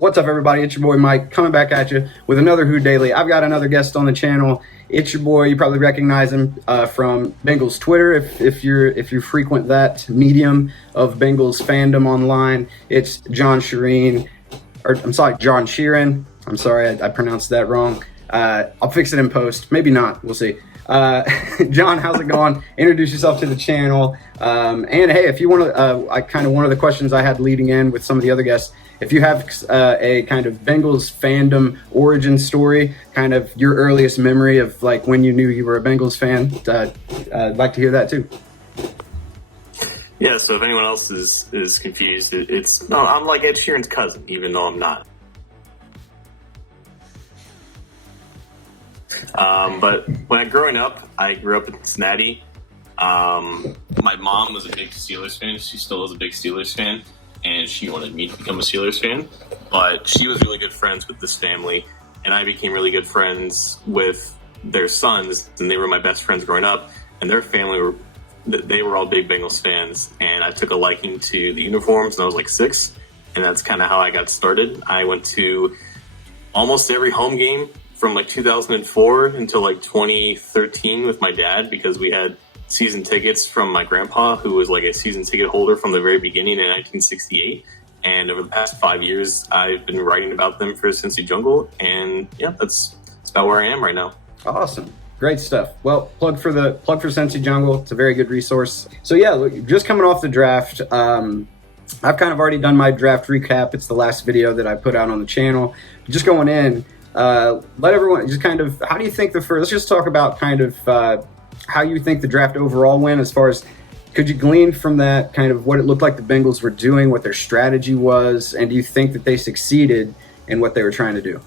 What's up, everybody? It's your boy Mike coming back at you with another Who Daily. I've got another guest on the channel. It's your boy. You probably recognize him from Bengals Twitter if you frequent that medium of Bengals fandom online. It's John Sheeran. John Sheeran. I'm sorry, I pronounced that wrong. I'll fix it in post. Maybe not. We'll see. John, how's it going? Introduce yourself to the channel. And hey, if you want to, one of the questions I had leading in with some of the other guests, if you have a kind of Bengals fandom origin story, kind of your earliest memory of like when you knew you were a Bengals fan, I'd like to hear that too. Yeah, so if anyone else is confused, I'm like Ed Sheeran's cousin, even though I'm not. But growing up, I grew up in Cincinnati. My mom was a big Steelers fan. She still is a big Steelers fan, and she wanted me to become a Steelers fan. But she was really good friends with this family, and I became really good friends with their sons, and they were my best friends growing up. And their family they were all big Bengals fans, and I took a liking to the uniforms when I was like 6, and that's kind of how I got started. I went to almost every home game from like 2004 until like 2013 with my dad, because we had season tickets from my grandpa, who was like a season ticket holder from the very beginning in 1968. And over the past 5 years, I've been writing about them for Cincy Jungle, and yeah, that's about where I am right now. Awesome. Great stuff. Well, plug for Cincy Jungle. It's a very good resource. So yeah, look, just coming off the draft, I've kind of already done my draft recap. It's the last video that I put out on the channel. Just going in, let everyone just kind of, how do you think let's just talk about kind of how you think the draft overall went, as far as, could you glean from that kind of what it looked like the Bengals were doing, what their strategy was, and do you think that they succeeded in what they were trying to do?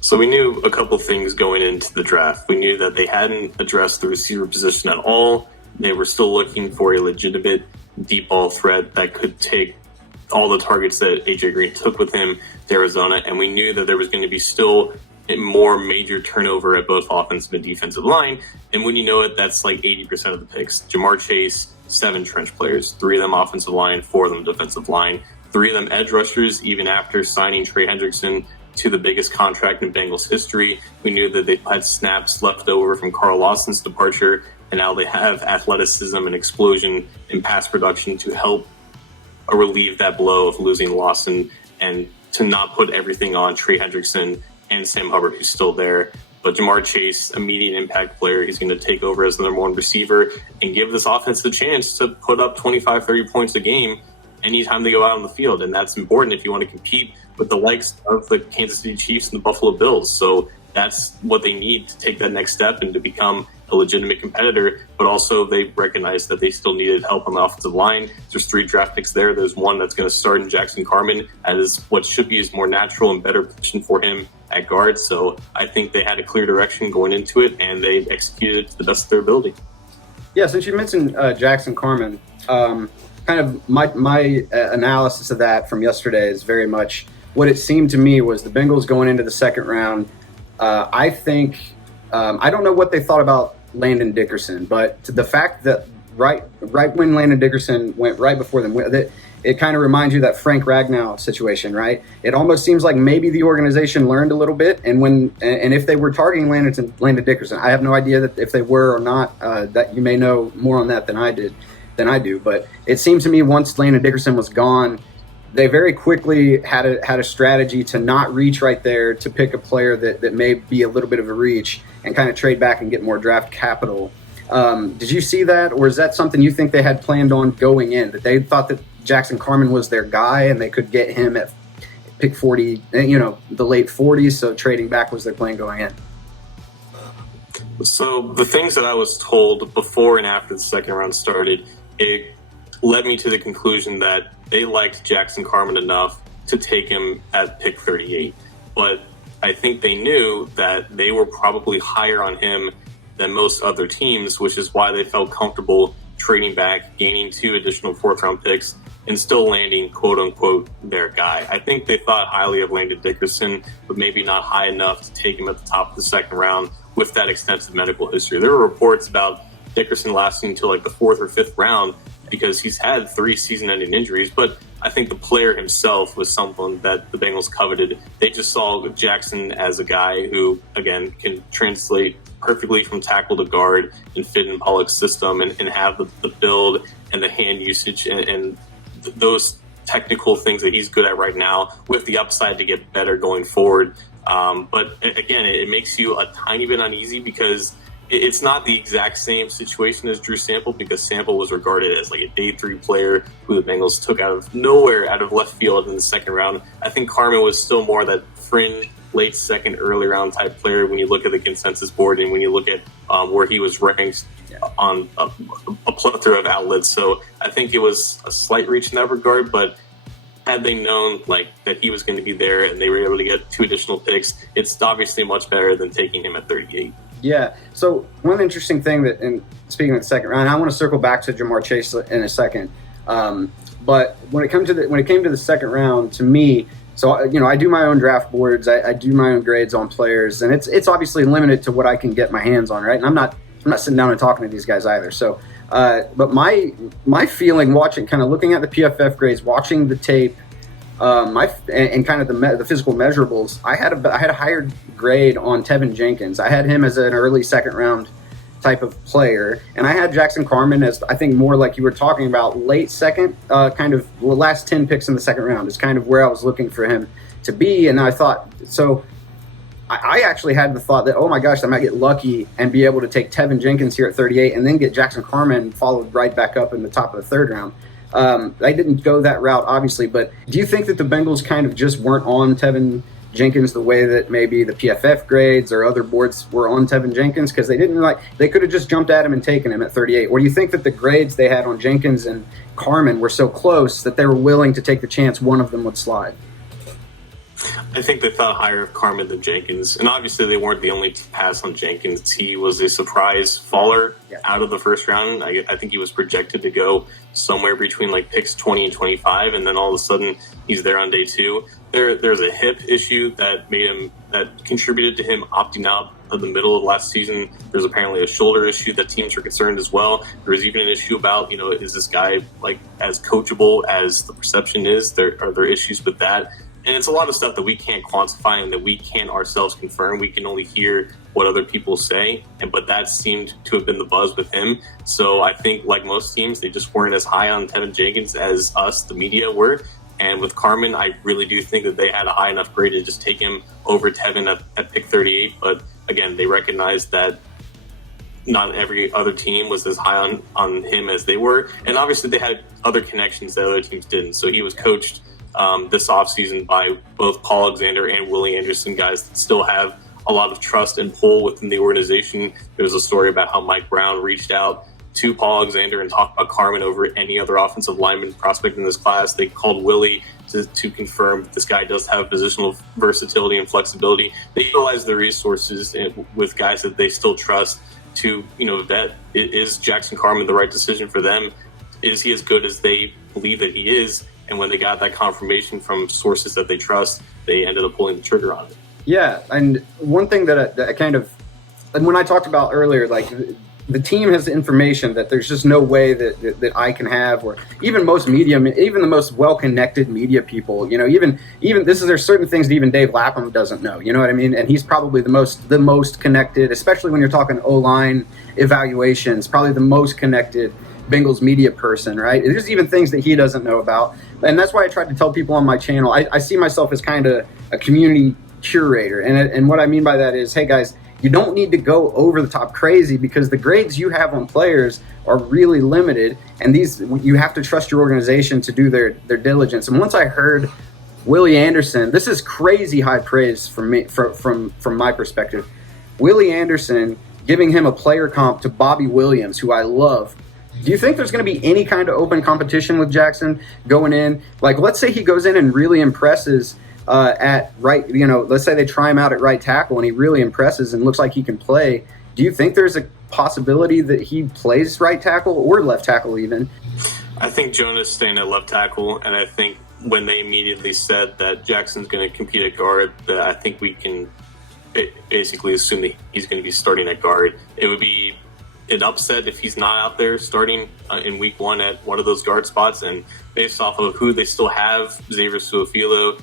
So we knew a couple things going into the draft. We knew that they hadn't addressed the receiver position at all. They were still looking for a legitimate deep ball threat that could take all the targets that AJ Green took with him to Arizona, and we knew that there was going to be still a more major turnover at both offensive and defensive line. And when you know it, that's like 80% of the picks. Jamar Chase, 7 trench players, 3 of them offensive line, 4 of them defensive line, 3 of them edge rushers, even after signing Trey Hendrickson to the biggest contract in Bengals history. We knew that they had snaps left over from Carl Lawson's departure, and now they have athleticism and explosion in pass production to help relieve that blow of losing Lawson, and to not put everything on Trey Hendrickson and Sam Hubbard, who's still there. But Jamar Chase, immediate impact player, he's going to take over as the number 1 receiver and give this offense the chance to put up 25, 30 points a game anytime they go out on the field. And that's important if you want to compete with the likes of the Kansas City Chiefs and the Buffalo Bills. So that's what they need to take that next step and to become a legitimate competitor. But also they recognize that they still needed help on the offensive line. There's 3 draft picks there. There's one that's going to start in Jackson Carmen as what should be his more natural and better position for him at guard. So I think they had a clear direction going into it, and they executed it to the best of their ability. Yeah, since you mentioned Jackson Carmen, kind of my analysis of that from yesterday is very much what it seemed to me was the Bengals going into the second round. I think, I don't know what they thought about Landon Dickerson, but the fact that right when Landon Dickerson went right before them, it kind of reminds you of that Frank Ragnow situation, right? It almost seems like maybe the organization learned a little bit, and if they were targeting Landon Dickerson, I have no idea that if they were or not. That you may know more on that than I do, but it seemed to me once Landon Dickerson was gone, they very quickly had a strategy to not reach right there, to pick a player that may be a little bit of a reach and kind of trade back and get more draft capital. Did you see that, or is that something you think they had planned on going in, that they thought that Jackson Carmen was their guy and they could get him at pick 40, the late 40s, so trading back was their plan going in? So the things that I was told before and after the second round started, it led me to the conclusion that they liked Jackson Carmen enough to take him at pick 38. But I think they knew that they were probably higher on him than most other teams, which is why they felt comfortable trading back, gaining 2 additional 4th-round picks, and still landing, quote-unquote, their guy. I think they thought highly of Landon Dickerson, but maybe not high enough to take him at the top of the second round with that extensive medical history. There were reports about Dickerson lasting until like the 4th or 5th round, because he's had 3 season-ending injuries, but I think the player himself was someone that the Bengals coveted. They just saw Jackson as a guy who, again, can translate perfectly from tackle to guard and fit in Pollock's system and have the build and the hand usage and those technical things that he's good at right now, with the upside to get better going forward. But again, it makes you a tiny bit uneasy because it's not the exact same situation as Drew Sample, because Sample was regarded as like a day 3 player who the Bengals took out of nowhere, out of left field in the second round. I think Carmen was still more that fringe late second, early round type player when you look at the consensus board and when you look at where he was ranked on a plethora of outlets. So I think it was a slight reach in that regard, but had they known like that he was going to be there and they were able to get 2 additional picks, it's obviously much better than taking him at 38. Yeah. So one interesting thing that, and speaking of the second round, I want to circle back to Jamar Chase in a second. But when it came to the second round, to me, so I do my own draft boards, I do my own grades on players, and it's obviously limited to what I can get my hands on, right? And I'm not sitting down and talking to these guys either. So, but my feeling, kind of looking at the PFF grades, watching the tape, and kind of the physical measurables, I had a higher grade on Tevin Jenkins. I had him as an early second round type of player, and I had Jackson Carmen as, I think, more like you were talking about, late second, kind of the last 10 picks in the second round is kind of where I was looking for him to be. And I thought, so I actually had the thought that, oh my gosh, I might get lucky and be able to take Tevin Jenkins here at 38 and then get Jackson Carmen followed right back up in the top of the third round. I didn't go that route, obviously, but do you think that the Bengals kind of just weren't on Tevin Jenkins the way that maybe the PFF grades or other boards were on Tevin Jenkins? Because they could have just jumped at him and taken him at 38. Or do you think that the grades they had on Jenkins and Carmen were so close that they were willing to take the chance one of them would slide? I think they thought higher of Carmen than Jenkins, and obviously they weren't the only pass on Jenkins. He was a surprise faller out of the first round. I think he was projected to go somewhere between like picks 20 and 25, and then all of a sudden he's there on day 2. There's a hip issue that contributed to him opting out of the middle of last season. There's apparently a shoulder issue that teams are concerned as well. There's even an issue about, is this guy like as coachable as the perception is? Are there issues with that? And it's a lot of stuff that we can't quantify and that we can't ourselves confirm. We can only hear what other people say, but that seemed to have been the buzz with him. So I think, like most teams, they just weren't as high on Tevin Jenkins as us, the media, were. And with Carmen, I really do think that they had a high enough grade to just take him over Tevin at pick 38. But again, they recognized that not every other team was as high on him as they were. And obviously they had other connections that other teams didn't. So he was coached this offseason by both Paul Alexander and Willie Anderson, guys that still have a lot of trust and pull within the organization. There was a story about how Mike Brown reached out to Paul Alexander and talked about Carmen over any other offensive lineman prospect in this class. They called Willie to confirm this guy does have positional versatility and flexibility. They utilize the resources with guys that they still trust to vet. Is Jackson Carmen the right decision for them? Is he as good as they believe that he is? And when they got that confirmation from sources that they trust, they ended up pulling the trigger on it. Yeah, and one thing that I kind of, and when I talked about earlier, like the team has information that there's just no way that I can have, or even most media, even the most well-connected media people, even there's certain things that even Dave Lapham doesn't know, you know what I mean? And he's probably the most connected, especially when you're talking O-line evaluations, probably the most connected Bengals media person, right? There's even things that he doesn't know about. And that's why I tried to tell people on my channel, I see myself as kind of a community curator. And what I mean by that is, hey guys, you don't need to go over the top crazy because the grades you have on players are really limited. And you have to trust your organization to do their diligence. And once I heard Willie Anderson, this is crazy high praise from me, from my perspective. Willie Anderson giving him a player comp to Bobby Williams, who I love. Do you think there's going to be any kind of open competition with Jackson going in? Like, let's say he goes in and really impresses at right, let's say they try him out at right tackle and he really impresses and looks like he can play. Do you think there's a possibility that he plays right tackle or left tackle even? I think Jonah's staying at left tackle, and I think when they immediately said that Jackson's going to compete at guard, that I think we can basically assume that he's going to be starting at guard. an upset if he's not out there starting in week 1 at one of those guard spots. And based off of who they still have, Xavier Suafilo,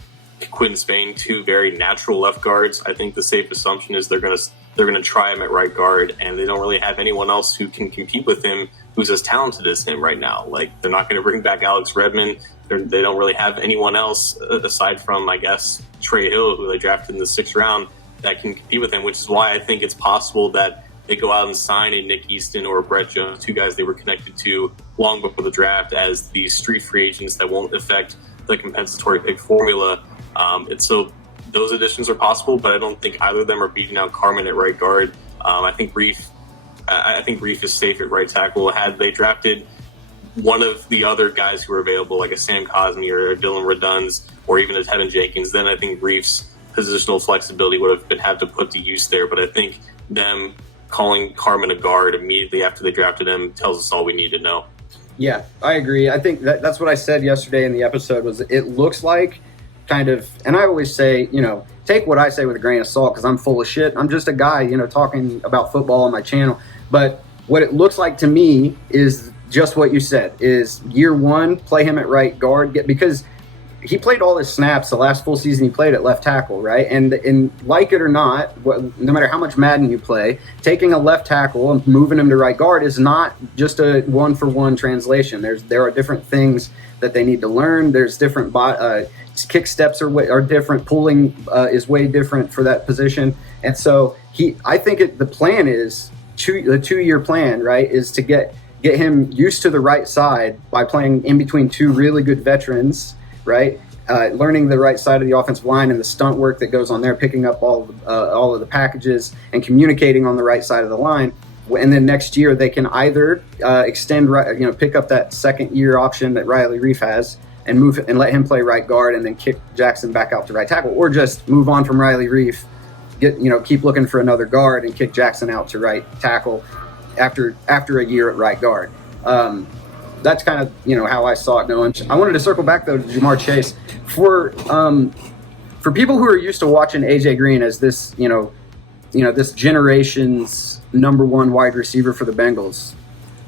Quinn Spain, 2 very natural left guards, I think the safe assumption is they're gonna try him at right guard, and they don't really have anyone else who can compete with him who's as talented as him right now. Like, they're not going to bring back Alex Redmond. They don't really have anyone else aside from, I guess, Trey Hill, who they drafted in the 6th round, that can compete with him, which is why I think it's possible that they go out and sign a Nick Easton or a Brett Jones, 2 guys they were connected to long before the draft, as the street free agents that won't affect the compensatory pick formula. And so those additions are possible, but I don't think either of them are beating out Carmen at right guard. I think Reif is safe at right tackle. Had they drafted one of the other guys who were available, like a Sam Cosmi or a Dylan Redunds or even a Tevin Jenkins, then I think Reif's positional flexibility would have been had to put to use there. But I think them calling Carmen a guard immediately after they drafted him tells us all we need to know. Yeah, I agree. I think that's what I said yesterday in the episode. Was it looks like kind of, and I always say, take what I say with a grain of salt because I'm full of shit. I'm just a guy, talking about football on my channel. But what it looks like to me is just what you said, is year 1, play him at right guard, because he played all his snaps the last full season he played at left tackle, right? And like it or not, no matter how much Madden you play, taking a left tackle and moving him to right guard is not just a one-for-one translation. There are different things that they need to learn. There's different kick steps are different. Pulling is way different for that position. And so I think the plan is the 2-year plan, right, is to get him used to the right side by playing in between 2 really good veterans, right? Learning the right side of the offensive line and the stunt work that goes on there, picking up all of the packages and communicating on the right side of the line. And then next year they can either pick up that 2nd-year option that Riley Reif has and move and let him play right guard and then kick Jackson back out to right tackle, or just move on from Riley Reif, keep looking for another guard and kick Jackson out to right tackle after a year at right guard. That's kind of how I saw it going. I wanted to circle back though to Jamar Chase for people who are used to watching AJ Green as this this generation's number 1 wide receiver for the Bengals.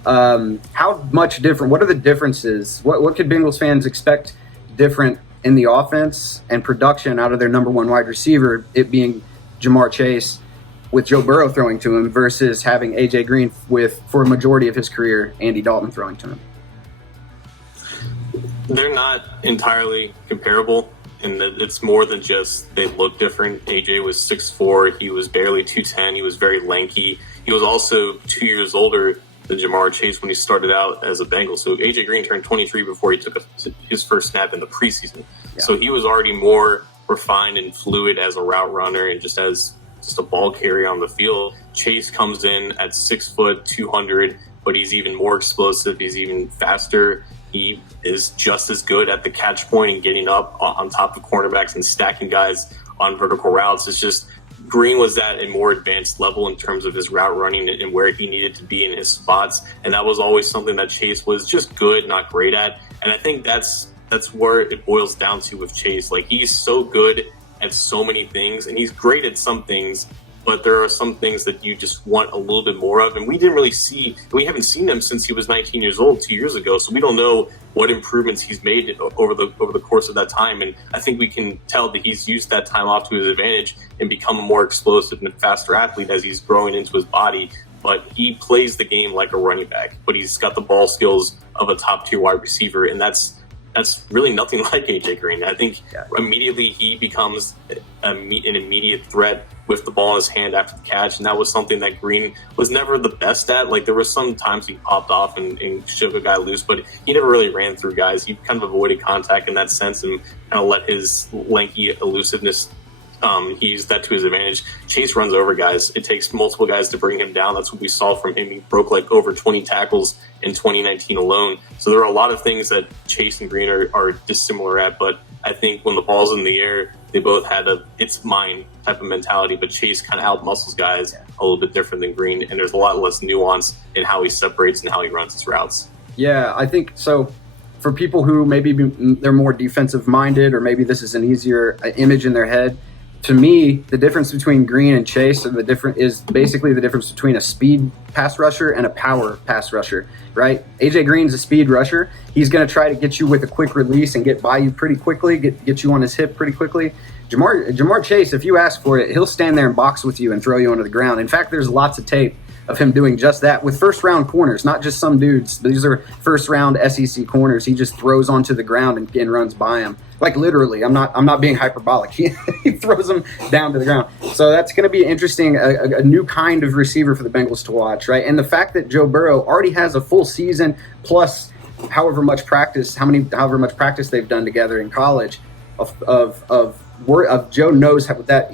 How much different? What are the differences? What could Bengals fans expect different in the offense and production out of their number 1 wide receiver, it being Jamar Chase, with Joe Burrow throwing to him, versus having AJ Green for a majority of his career, Andy Dalton throwing to him? They're not entirely comparable in that it's more than just they look different. AJ was 6'4", he was barely 210, he was very lanky. He was also 2 years older than Jamar Chase when he started out as a Bengal. So AJ Green turned 23 before he took his first snap in the preseason. Yeah. So he was already more refined and fluid as a route runner and just as a ball carrier on the field. Chase comes in at 6 foot, 200, but he's even more explosive. He's even faster. He is just as good at the catch point and getting up on top of cornerbacks and stacking guys on vertical routes. It's just Green was at a more advanced level in terms of his route running and where he needed to be in his spots. And that was always something that Chase was just good, not great at. And I think that's where it boils down to with Chase. Like, he's so good at so many things and he's great at some things, but there are some things that you just want a little bit more of. And we haven't seen him since he was 19 years old 2 years ago. So we don't know what improvements he's made over the course of that time. And I think we can tell that he's used that time off to his advantage and become a more explosive and faster athlete as he's growing into his body. But he plays the game like a running back, but he's got the ball skills of a top tier wide receiver. And that's really nothing like AJ Green. I think immediately he becomes an immediate threat with the ball in his hand after the catch, and that was something that Green was never the best at. Like, there were some times he popped off and shook a guy loose, but he never really ran through guys. He kind of avoided contact in that sense and kind of let his lanky elusiveness, he used that to his advantage. Chase runs over guys. It takes multiple guys to bring him down. That's what we saw from him. He broke over 20 tackles in 2019 alone. So there are a lot of things that Chase and Green are dissimilar at, but I think when the ball's in the air, they both had it's mine type of mentality, but Chase kind of out-muscles guys a little bit different than Green, and there's a lot less nuance in how he separates and how he runs his routes. Yeah, I think so. For people who maybe they're more defensive-minded, or maybe this is an easier image in their head, to me, the difference between Green and Chase is basically the difference between a speed pass rusher and a power pass rusher, right? AJ Green's a speed rusher. He's going to try to get you with a quick release and get by you pretty quickly, get you on his hip pretty quickly. Jamar Chase, if you ask for it, he'll stand there and box with you and throw you onto the ground. In fact, there's lots of tape of him doing just that with first-round corners, not just some dudes. These are first-round SEC corners. He just throws onto the ground and runs by him. Like literally, I'm not being hyperbolic. He throws them down to the ground. So that's going to be interesting, a new kind of receiver for the Bengals to watch, right? And the fact that Joe Burrow already has a full season plus however much practice they've done together in college of Joe knows that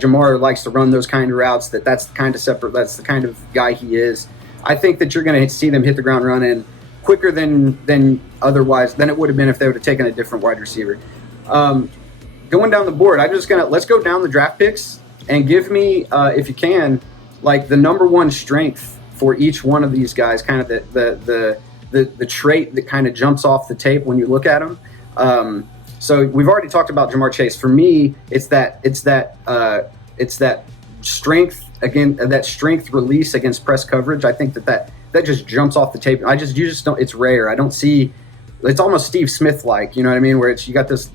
Jamar likes to run those kind of routes. That's the kind of guy he is. I think that you're going to see them hit the ground running quicker than it would have been if they would have taken a different wide receiver. Going down the board, let's go down the draft picks and give me, if you can, like the number one strength for each one of these guys, kind of the trait that kind of jumps off the tape when you look at them. So we've already talked about Jamar Chase. For me, it's that strength again, that strength release against press coverage. I think that just jumps off the tape. You just don't. It's rare. I don't see. It's almost Steve Smith like. You know what I mean? Where you got this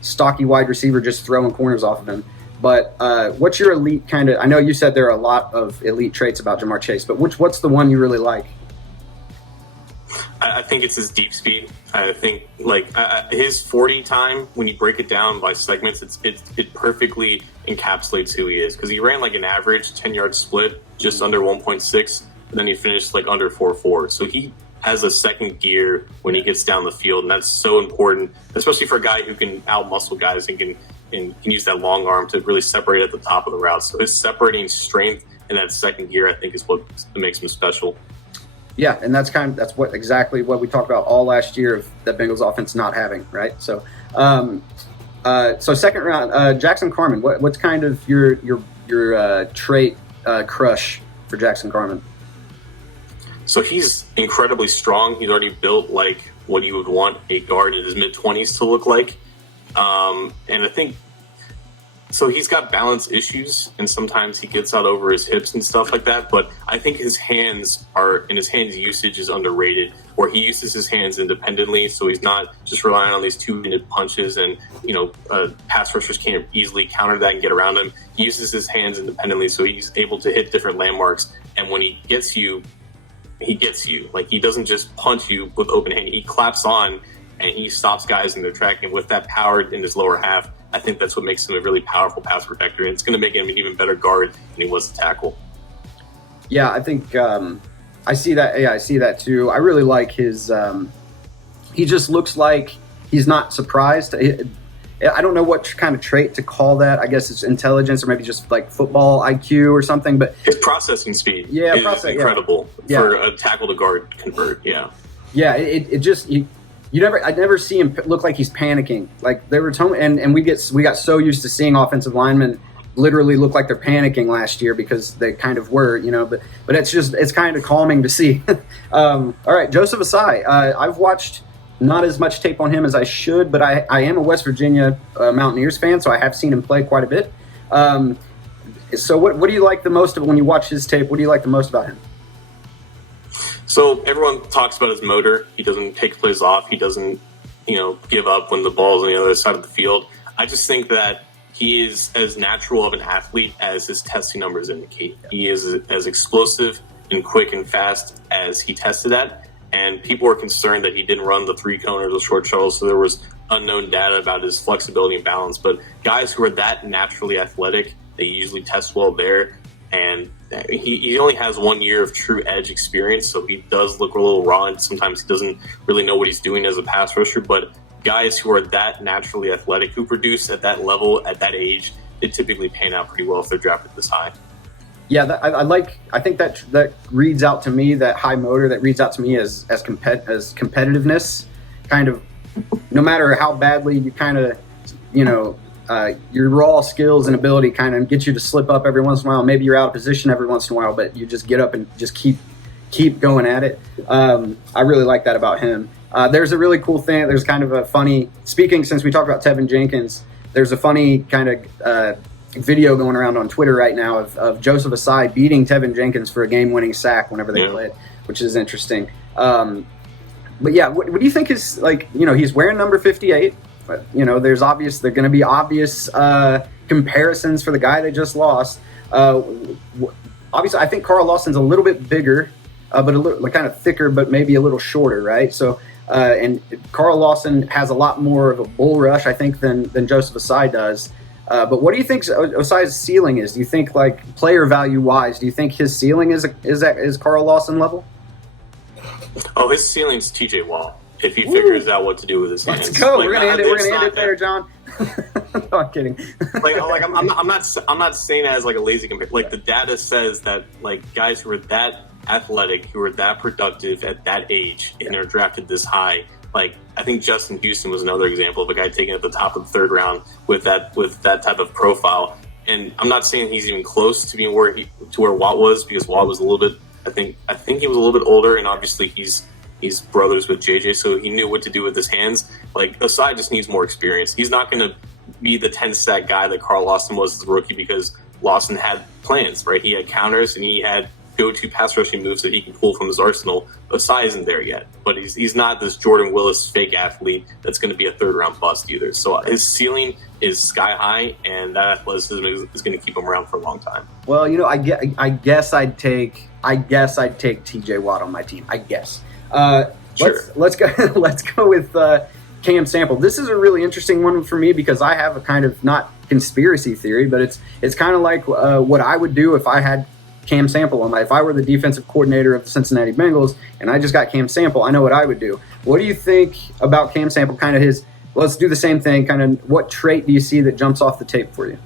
stocky wide receiver just throwing corners off of him. But what's your elite kind of? I know you said there are a lot of elite traits about Jamar Chase, but what's the one you really like? I think it's his deep speed. I think his 40 time, when you break it down by segments, it perfectly encapsulates who he is, because he ran like an average 10-yard split just under 1.6, and then he finished like under 4.4. So he has a second gear when he gets down the field, and that's so important, especially for a guy who can out-muscle guys and can use that long arm to really separate at the top of the route. So his separating strength in that second gear, I think, is what makes him special. Yeah, and that's exactly what we talked about all last year of the Bengals offense not having, right? So, second round, Jackson Carmen. What's kind of your trait crush for Jackson Carmen? So he's incredibly strong. He's already built like what you would want a guard in his mid-20s to look like, and I think. So he's got balance issues, and sometimes he gets out over his hips and stuff like that. But I think his hands usage is underrated, where he uses his hands independently. So he's not just relying on these two-minute punches, and pass rushers can't easily counter that and get around him. He uses his hands independently, so he's able to hit different landmarks. And when he gets you, Like, he doesn't just punch you with open hand. He claps on and he stops guys in their track. And with that power in his lower half, I think that's what makes him a really powerful pass protector, and it's going to make him an even better guard than he was to tackle. Yeah, I think I see that. Yeah, I see that too. I really like his. He just looks like he's not surprised. I don't know what kind of trait to call that. I guess it's intelligence, or maybe just like football IQ or something. But his processing speed is incredible for a tackle to guard convert. Yeah. Yeah, it just. I never see him look like he's panicking. Like they were telling, and we got so used to seeing offensive linemen literally look like they're panicking last year, because they kind of were, But it's kind of calming to see. All right, Joseph Asai. I've watched not as much tape on him as I should, but I am a West Virginia Mountaineers fan, so I have seen him play quite a bit. So what do you like the most when you watch his tape? What do you like the most about him? So everyone talks about his motor. He doesn't take plays off. He doesn't, give up when the ball's on the other side of the field. I just think that he is as natural of an athlete as his testing numbers indicate. He is as explosive and quick and fast as he tested at. And people were concerned that he didn't run the 3-cone or the short shuttles, so there was unknown data about his flexibility and balance. But guys who are that naturally athletic, they usually test well there. And he only has 1 year of true edge experience, so he does look a little raw, and sometimes he doesn't really know what he's doing as a pass rusher. But guys who are that naturally athletic, who produce at that level, at that age, they typically pan out pretty well if they're drafted this high. Yeah, I think that reads out to me, that high motor, that reads out to me as competitiveness, kind of, no matter how badly you kind of, your raw skills and ability kind of get you to slip up every once in a while. Maybe you're out of position every once in a while, but you just get up and just keep going at it. I really like that about him. There's a really cool thing. There's kind of a funny, speaking since we talked about Tevin Jenkins, there's a funny kind of video going around on Twitter right now of Joseph Asai beating Tevin Jenkins for a game-winning sack whenever they played, which is interesting. But yeah, what do you think is, like, he's wearing number 58, but, there's going to be obvious comparisons for the guy they just lost. Obviously, I think Carl Lawson's a little bit bigger, but a little kind of thicker, but maybe a little shorter, right? So, and Carl Lawson has a lot more of a bull rush, I think, than Joseph Asai does. But what do you think Osai's ceiling is? Do you think, like, player value wise, do you think his ceiling is Carl Lawson level? Oh, his ceiling's TJ Watt. If he figures out what to do with his hands. Let's go. We're gonna end it there, John. No, I'm kidding. I'm not saying that as like a lazy comparison. Like, the data says that, like, guys who are that athletic, who are that productive at that age, and they're drafted this high. Like, I think Justin Houston was another example of a guy taken at the top of the third round with that type of profile. And I'm not saying he's even close to being where Watt was, because Watt was a little bit. I think he was a little bit older, and obviously he's brothers with JJ, so he knew what to do with his hands. Like, Asai just needs more experience. He's not going to be the 10-sack guy that Carl Lawson was as a rookie, because Lawson had plans, right? He had counters and he had go-to pass rushing moves that he can pull from his arsenal. Asai isn't there yet, but he's not this Jordan Willis fake athlete that's going to be a third-round bust either. So his ceiling is sky high, and that athleticism is going to keep him around for a long time. Well, I guess I'd take TJ Watt on my team. I guess. Sure. Let's go with Cam Sample. This is a really interesting one for me because I have a kind of, not conspiracy theory, but it's kind of like what I would do if I had Cam Sample on if I were the defensive coordinator of the Cincinnati Bengals and I just got Cam Sample. I know what I would do. What do you think about Cam Sample? Kind of let's do the same thing. Kind of, what trait do you see that jumps off the tape for you?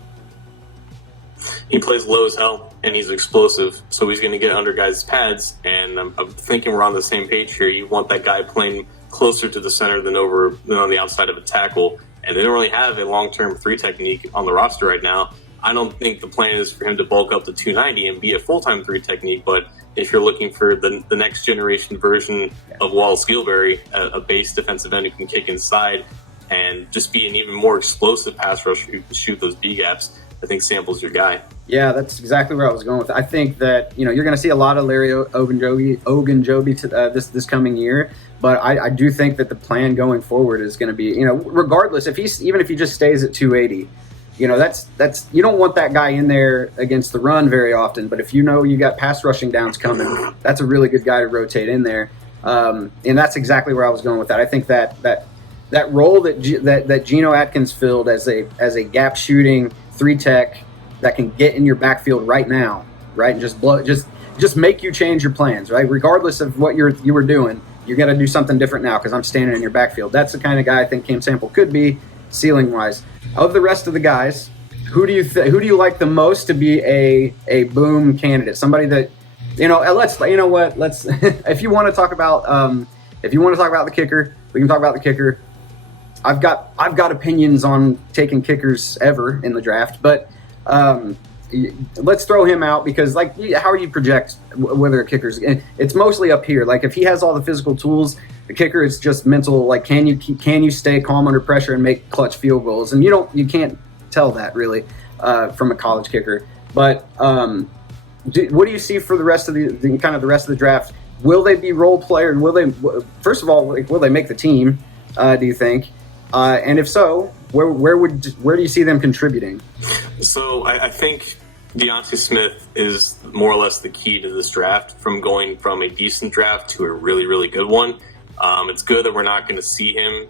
He plays low as hell, and he's explosive, so he's going to get under guys' pads, and I'm thinking we're on the same page here. You want that guy playing closer to the center than on the outside of a tackle, and they don't really have a long-term 3 technique on the roster right now. I don't think the plan is for him to bulk up to 290 and be a full-time 3 technique, but if you're looking for the next generation version of Wallace Gilberry, a base defensive end who can kick inside and just be an even more explosive pass rusher who can shoot those B-gaps, I think Sample's your guy. Yeah, that's exactly where I was going with it. I think that, you're going to see a lot of Larry Ogunjobi this coming year, but I do think that the plan going forward is going to be, regardless, if he just stays at 280, that's you don't want that guy in there against the run very often, but if you got pass rushing downs coming, that's a really good guy to rotate in there. And that's exactly where I was going with that. I think that role that Geno Atkins filled as a gap shooting 3 tech that can get in your backfield right now, right, and just make you change your plans, right? Regardless of what you were doing, you got to do something different now because I'm standing in your backfield. That's the kind of guy I think Cam Sample could be, ceiling wise. Of the rest of the guys, who do you like the most to be a boom candidate? Somebody that let's if you want to talk about the kicker, we can talk about the kicker. I've got opinions on taking kickers ever in the draft, but let's throw him out because, like, how do you project whether a kicker's? It's mostly up here. Like, if he has all the physical tools, the kicker is just mental. Like, can you stay calm under pressure and make clutch field goals? And you can't tell that really from a college kicker. But what do you see for the rest of the rest of the draft? Will they be role player? And will they? First of all, will they make the team? Do you think? And if so, where do you see them contributing? So I think Deontay Smith is more or less the key to this draft, from going from a decent draft to a really, really good one. It's good that we're not going to see him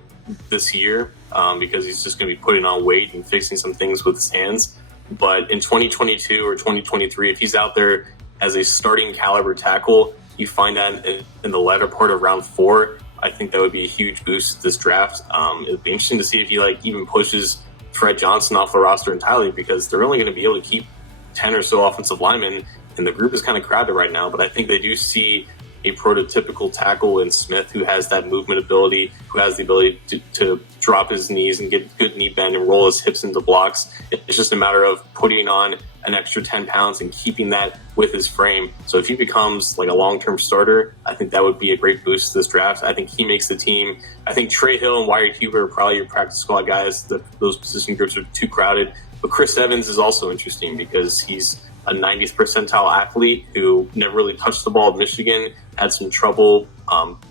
this year because he's just going to be putting on weight and fixing some things with his hands. But in 2022 or 2023, if he's out there as a starting caliber tackle, you find that in the latter part of round 4, I think that would be a huge boost to this draft. It'd be interesting to see if he even pushes Fred Johnson off the roster entirely, because they're only going to be able to keep 10 or so offensive linemen, and the group is kind of crowded right now. But I think they do see a prototypical tackle in Smith who has that movement ability, who has the ability to drop his knees and get good knee bend and roll his hips into blocks. It's just a matter of putting on an extra 10 pounds and keeping that with his frame. So if he becomes like a long-term starter, I think that would be a great boost to this draft. I think he makes the team. I think Trey Hill and Wyatt Hubert are probably your practice squad guys. Those position groups are too crowded. But Chris Evans is also interesting because he's a 90th percentile athlete who never really touched the ball at Michigan, had some trouble.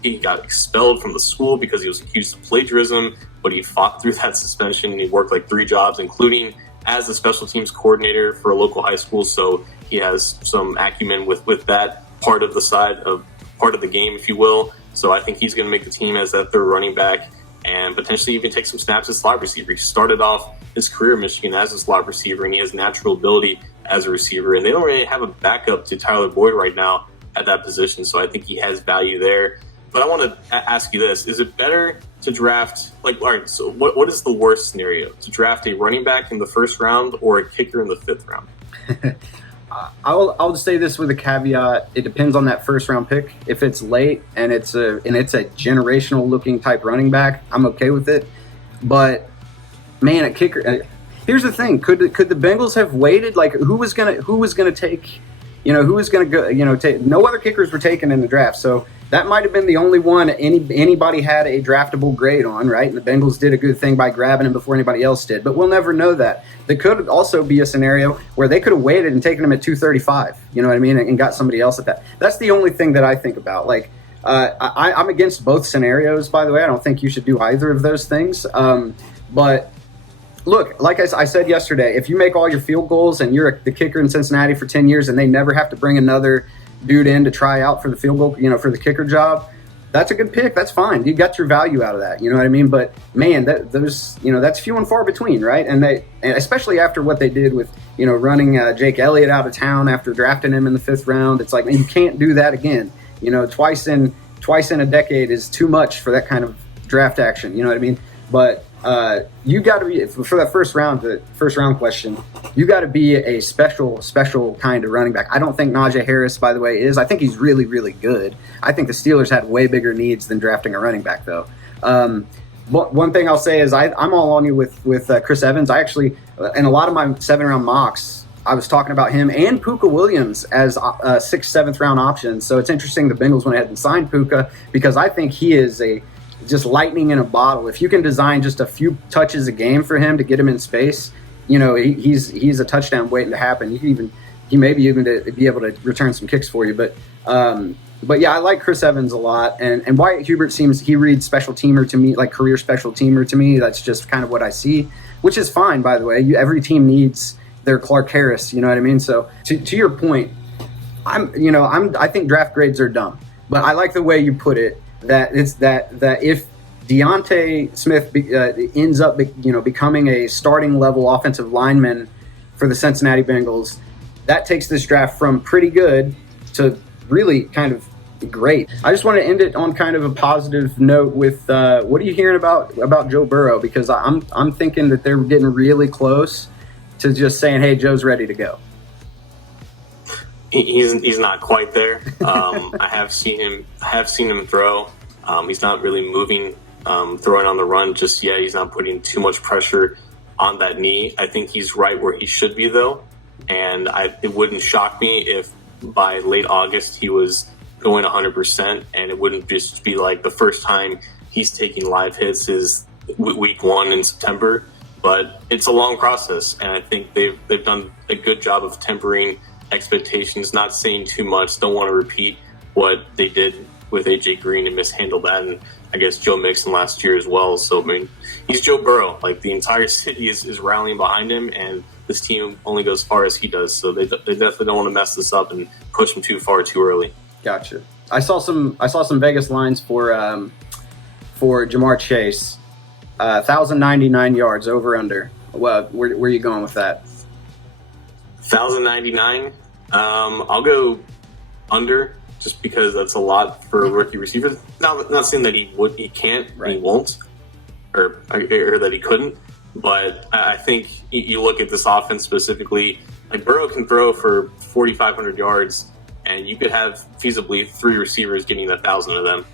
He got expelled from the school because he was accused of plagiarism, but he fought through that suspension and he worked like 3 jobs, including as a special teams coordinator for a local high school. So he has some acumen with that part of the game, if you will. So I think he's going to make the team as that third running back and potentially even take some snaps as slot receiver. He started off his career in Michigan as a slot receiver, and he has natural ability as a receiver. And they don't really have a backup to Tyler Boyd right now at that position, so I think he has value there. But I want to ask you this. Is it better to draft, all right, so what is the worst scenario? To draft a running back in the first round or a kicker in the 5th round? I'll just say this with a caveat. It depends on that first round pick. If it's late and it's a generational looking type running back, I'm okay with it. But man, a kicker. Here's the thing: could the Bengals have waited? Like who was gonna take? Who was gonna go? No other kickers were taken in the draft, so that might have been the only one anybody had a draftable grade on, right? And the Bengals did a good thing by grabbing him before anybody else did. But we'll never know that. There could also be a scenario where they could have waited and taken him at 235, you know what I mean, and got somebody else at that. That's the only thing that I think about. Like, I'm against both scenarios, by the way. I don't think you should do either of those things. But look, like I said yesterday, if you make all your field goals and you're the kicker in Cincinnati for 10 years and they never have to bring another dude in to try out for the field goal, for the kicker job, that's a good pick. That's fine. You got your value out of that. You know what I mean? But man, that's few and far between, right? And especially after what they did with, running Jake Elliott out of town after drafting him in the 5th round, it's like, man, you can't do that again. Twice in a decade is too much for that kind of draft action. You know what I mean? But you got to be, for that first round question, you got to be a special kind of running back. I don't think Najee Harris, by the way, is. I think he's really, really good. I think the Steelers had way bigger needs than drafting a running back, though. One thing I'll say is I'm all on you with Chris Evans. I actually, in a lot of my 7th-round mocks, I was talking about him and Puka Williams as 6th, 7th-round options. So it's interesting the Bengals went ahead and signed Puka because I think he is just lightning in a bottle. If you can design just a few touches a game for him to get him in space, he's a touchdown waiting to happen. He may be even to be able to return some kicks for you. But yeah, I like Chris Evans a lot. And Wyatt Hubert he reads special teamer to me, like career special teamer to me. That's just kind of what I see, which is fine, by the way. Every team needs their Clark Harris, you know what I mean? So to your point, I think draft grades are dumb, but I like the way you put it. That it's that if Deontay Smith ends up becoming a starting level offensive lineman for the Cincinnati Bengals, that takes this draft from pretty good to really kind of great. I just want to end it on kind of a positive note with what are you hearing about Joe Burrow? Because I'm thinking that they're getting really close to just saying, hey, Joe's ready to go. He's not quite there. I have seen him throw. He's not really moving, throwing on the run just yet. He's not putting too much pressure on that knee. I think he's right where he should be, though. And it wouldn't shock me if by late August he was going 100%, and it wouldn't just be like the first time he's taking live hits is week 1 in September. But it's a long process, and I think they've done a good job of tempering expectations, not saying too much. Don't want to repeat what they did with AJ Green and mishandle that, and I guess Joe Mixon last year as well. So I mean, he's Joe Burrow. Like the entire city is rallying behind him, and this team only goes as far as he does. So they definitely don't want to mess this up and push him too far too early. Gotcha. I saw some Vegas lines for Jamar Chase, 1,099 yards over under. Well, where are you going with that? 1,099. I'll go under, just because that's a lot for a rookie receiver. Not saying that he can't, right. He won't, or that he couldn't. But I think you look at this offense specifically. Like Burrow can throw for 4,500 yards and you could have feasibly 3 receivers getting 1,000 of them.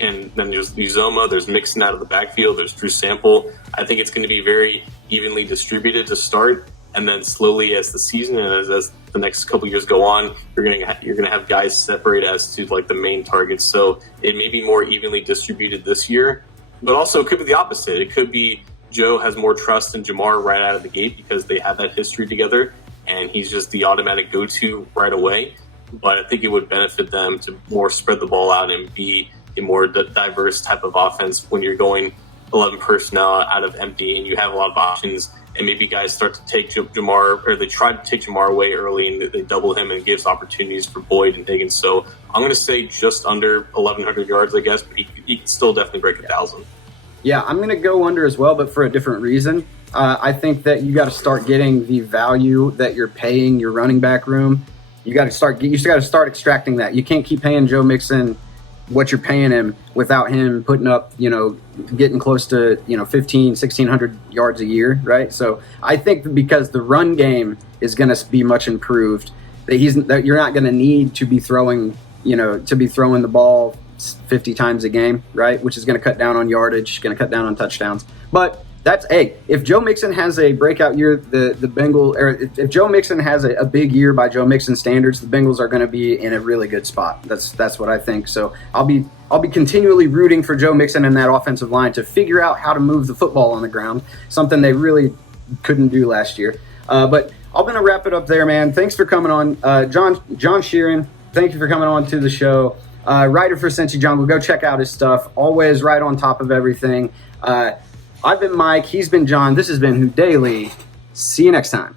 And then there's Uzoma, there's Mixon out of the backfield, there's Drew Sample. I think it's going to be very evenly distributed to start, and then slowly as the season and as the next couple years go on, you're going to have guys separate as to the main targets. So it may be more evenly distributed this year, but also it could be the opposite. It could be Joe has more trust in Jamar right out of the gate because they have that history together, and he's just the automatic go-to right away. But I think it would benefit them to more spread the ball out and be a more diverse type of offense when you're going 11 personnel out of empty and you have a lot of options, and maybe guys start to take Jamar, or they try to take Jamar away early and they double him and gives opportunities for Boyd and Higgins. So I'm going to say just under 1,100 yards, I guess, but he can still definitely break 1,000. Yeah, I'm going to go under as well, but for a different reason. I think that you got to start getting the value that you're paying your running back room. You got to start extracting that. You can't keep paying Joe Mixon what you're paying him without him putting up, getting close to, 1,600 yards a year, right? So I think because the run game is going to be much improved, that you're not going to need to be throwing the ball 50 times a game, right? Which is going to cut down on yardage, going to cut down on touchdowns. But if Joe Mixon has a breakout year, if Joe Mixon has a big year by Joe Mixon standards, the Bengals are going to be in a really good spot. That's what I think. So I'll be continually rooting for Joe Mixon and that offensive line to figure out how to move the football on the ground, something they really couldn't do last year. But I'm going to wrap it up there, man. Thanks for coming on. John Sheeran, thank you for coming on to the show. Writer for Cincy Jungle. Go check out his stuff. Always right on top of everything. I've been Mike. He's been John. This has been Who Daily. See you next time.